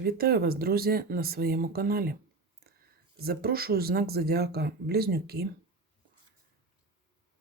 Вітаю вас, друзі, на своєму каналі. Запрошую знак Зодіака Близнюки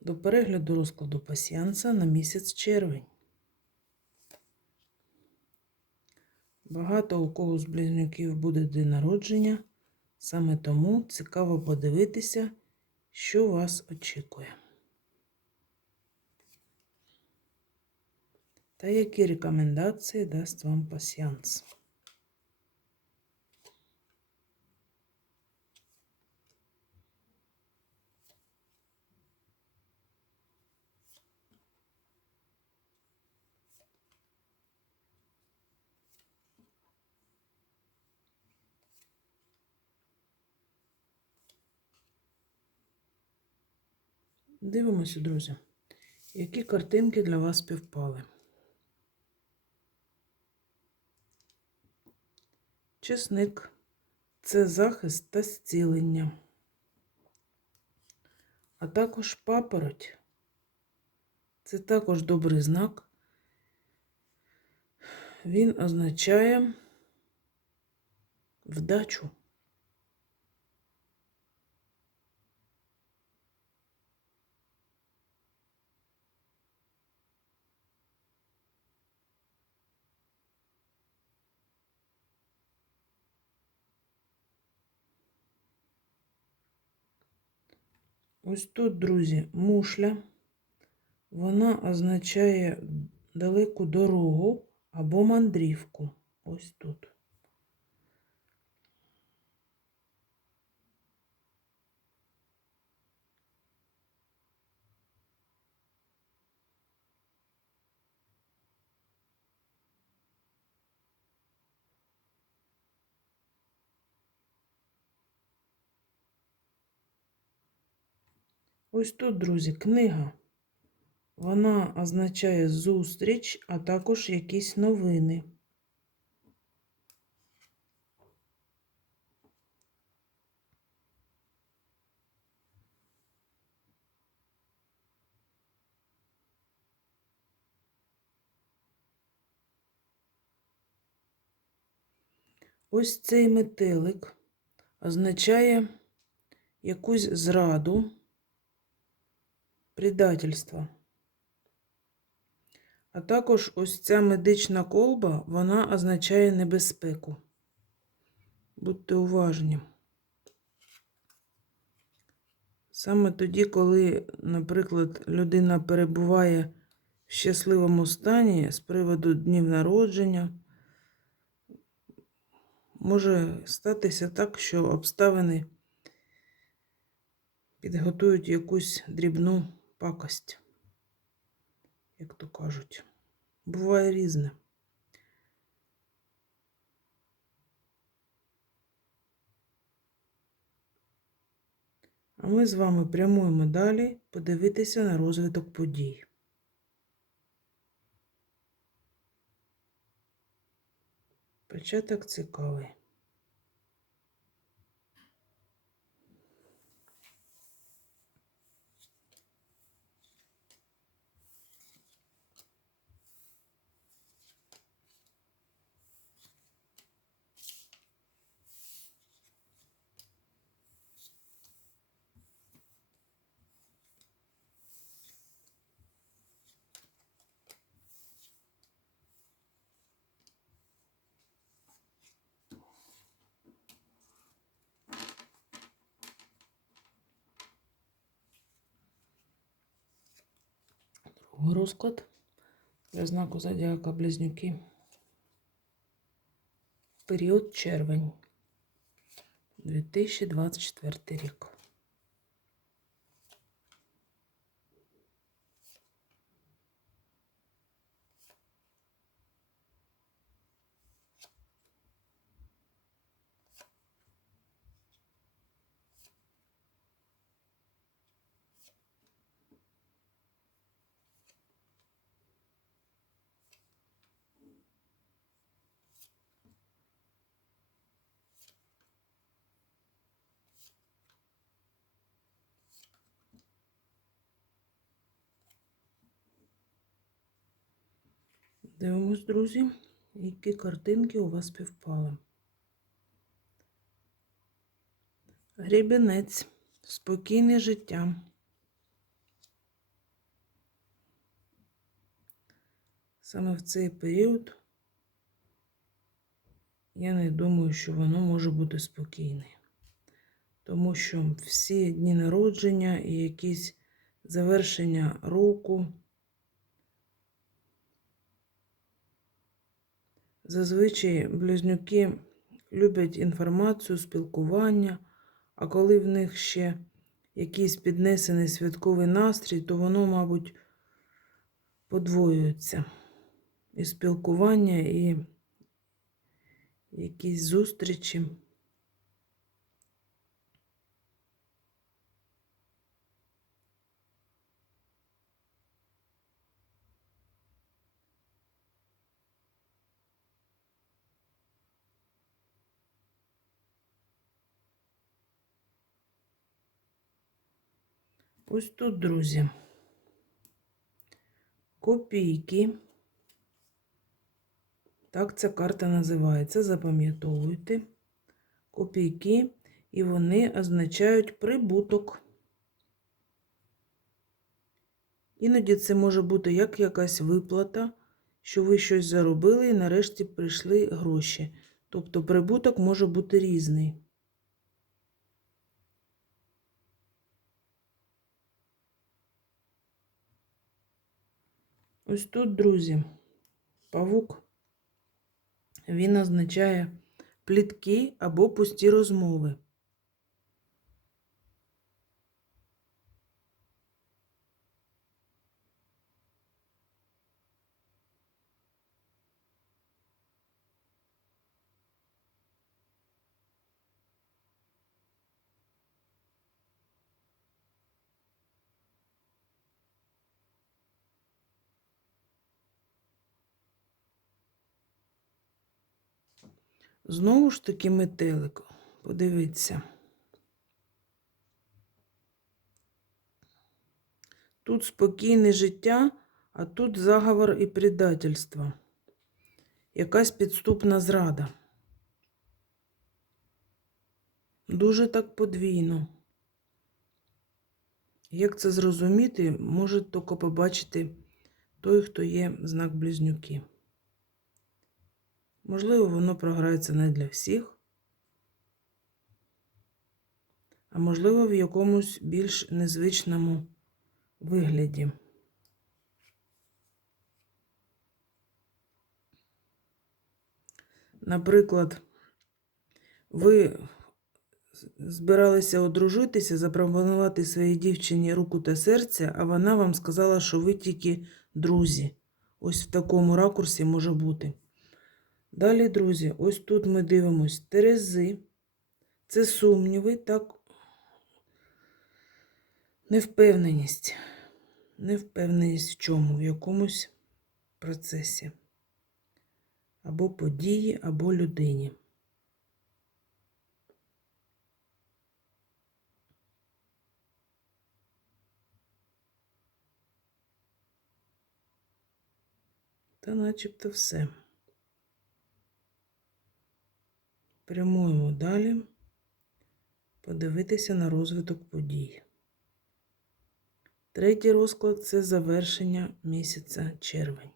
до перегляду розкладу пасіанса на місяць червень. Багато у кого з близнюків буде день народження, саме тому цікаво подивитися, що вас очікує. Та які рекомендації дасть вам пасіанс. Дивимося, друзі, які картинки для вас співпали. Чесник це захист та зцілення, а також папороть. Це також добрий знак. Він означає вдачу. Ось тут, друзі, мушля. Вона означає далеку дорогу або мандрівку. Ось тут. Ось тут, друзі, книга. Вона означає зустріч, а також якісь новини. Ось цей метелик означає якусь зраду, предательство. А також ось ця медична колба, вона означає небезпеку. Будьте уважні. Саме тоді, коли, наприклад, людина перебуває в щасливому стані з приводу днів народження, може статися так, що обставини підготують якусь дрібну пакость, як то кажуть. Буває різне. А ми з вами прямуємо далі подивитися на розвиток подій. Початок цікавий. Розклад для знаку Зодіака Близнюки. Період червень 2024 рік. Дивимось, друзі. які картинки у вас співпали. Грібінець, спокійне життя. Саме в цей період я не думаю, що воно може бути спокійне. Тому що всі дні народження і якісь завершення року зазвичай близнюки люблять інформацію, спілкування, а коли в них ще якийсь піднесений святковий настрій, то воно, мабуть, подвоюється. І спілкування, і якісь зустрічі. Ось тут, друзі, копійки. Так ця карта називається. Запам'ятовуйте копійки, і вони означають прибуток. Іноді це може бути як якась виплата, що ви щось заробили і нарешті прийшли гроші. Тобто прибуток може бути різний. Ось тут, друзі, павук. Він означає плітки або пусті розмови. Знову ж таки метелик. Подивіться. Тут спокійне життя, а тут заговор і предательство. Якась підступна зрада. Дуже так подвійно. Як це зрозуміти, може тільки побачити той, хто є знак близнюки. Можливо, воно програється не для всіх, а можливо, в якомусь більш незвичному вигляді. Наприклад, ви збиралися одружитися, запропонувати своїй дівчині руку та серце, а вона вам сказала, що ви тільки друзі. Ось в такому ракурсі може бути. Далі, друзі, ось тут ми дивимось Терези. Це сумніви, так, невпевненість. Невпевненість в чому? В якомусь процесі. Або події, або людині. Та начебто все. Прямуємо далі, подивитися на розвиток подій. Третій розклад це завершення місяця червень.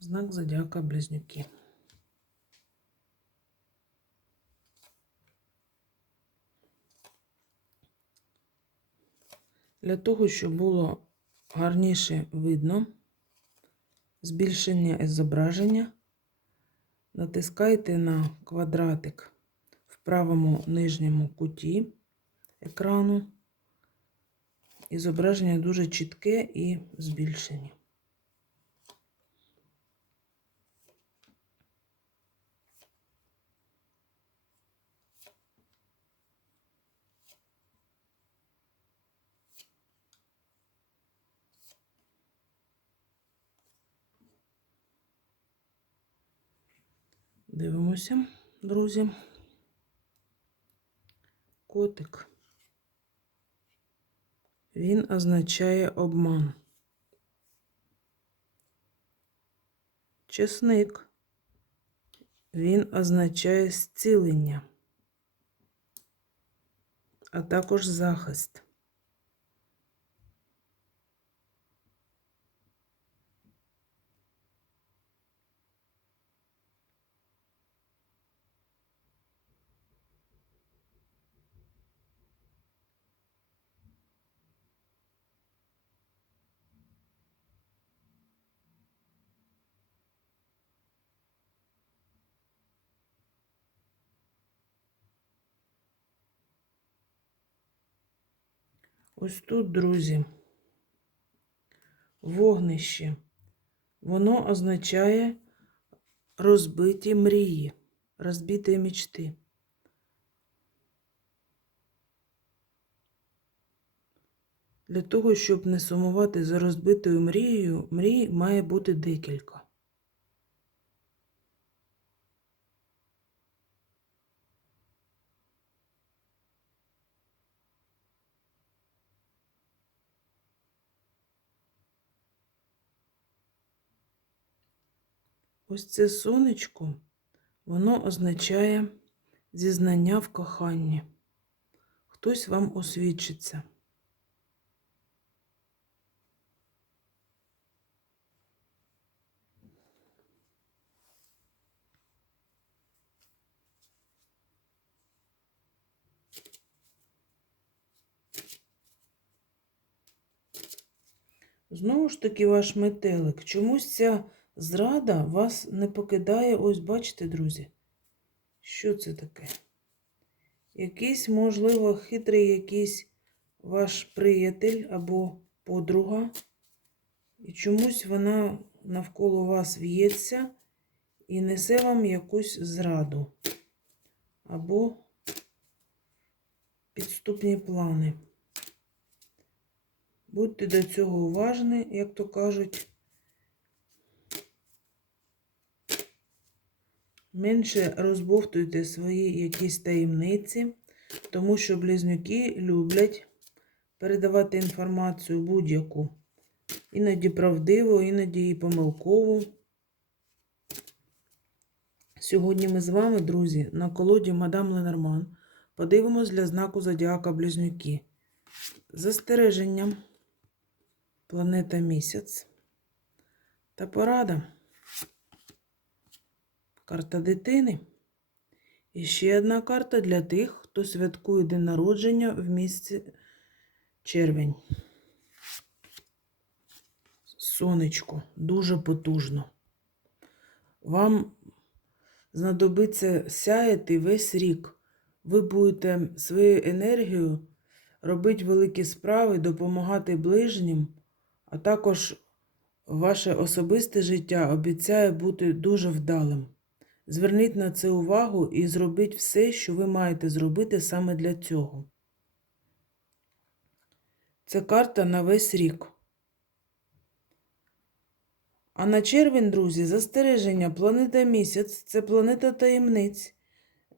Знак зодіака Близнюки. Для того, щоб було гарніше видно збільшення зображення, натискайте на квадратик в правому нижньому куті екрану. І зображення дуже чітке і збільшені. Дивимося, друзі. Котик. Він означає обман. Чесник. Він означає зцілення, а також захист. Ось тут, друзі, вогнище. Воно означає розбиті мрії, розбиті мечти. Для того, щоб не сумувати за розбитою мрією, мрій має бути декілька. Ось це сонечко, воно означає зізнання в коханні. Хтось вам освідчиться. Знову ж таки, ваш метелик. Чомусь ця зрада вас не покидає. Ось, бачите, друзі? Що це таке? Якийсь, можливо, хитрий якийсь ваш приятель або подруга. І чомусь вона навколо вас в'ється і несе вам якусь зраду. Або підступні плани. Будьте до цього уважні, як то кажуть. Менше розбовтуйте свої якісь таємниці, тому що близнюки люблять передавати інформацію будь-яку. Іноді правдиву, іноді і помилкову. Сьогодні ми з вами, друзі, на колоді Мадам Ленорман подивимось для знаку Зодіака Близнюки. Застереженням планета місяць та порада. Карта дитини. І ще одна карта для тих, хто святкує день народження в місці червень. Сонечко дуже потужно. Вам знадобиться сяяти весь рік. Ви будете своєю енергією робити великі справи, допомагати ближнім, а також ваше особисте життя обіцяє бути дуже вдалим. Зверніть на це увагу і зробіть все, що ви маєте зробити саме для цього. Це карта на весь рік. А на червень, друзі, застереження, планета місяць це планета таємниць.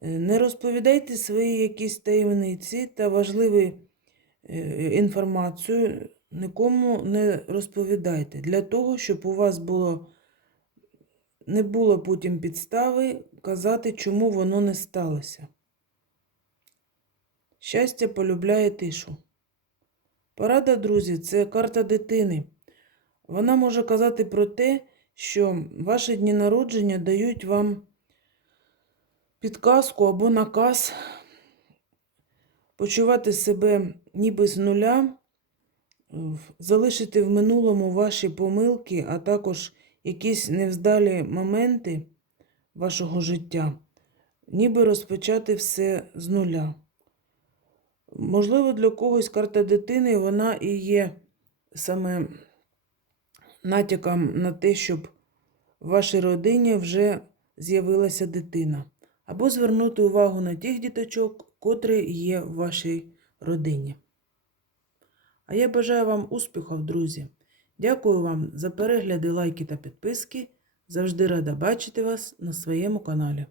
Е, Не розповідайте свої якісь таємниці та важливі е, інформацію нікому не розповідайте. Для того, щоб у вас було не було потім підстави казати, чому воно не сталося. Щастя полюбляє тишу. Порада, друзі, це карта дитини. Вона може казати про те, що ваші дні народження дають вам підказку або наказ почувати себе ніби з нуля, залишити в минулому ваші помилки, а також якісь невздалі моменти вашого життя, ніби розпочати все з нуля. Можливо, для когось карта дитини вона і є саме натяком на те, щоб в вашій родині вже з'явилася дитина. Або звернути увагу на тих діточок, котрі є в вашій родині. А я бажаю вам успіхів, друзі! Дякую вам за перегляди, лайки та підписки. Завжди рада бачити вас на своєму каналі.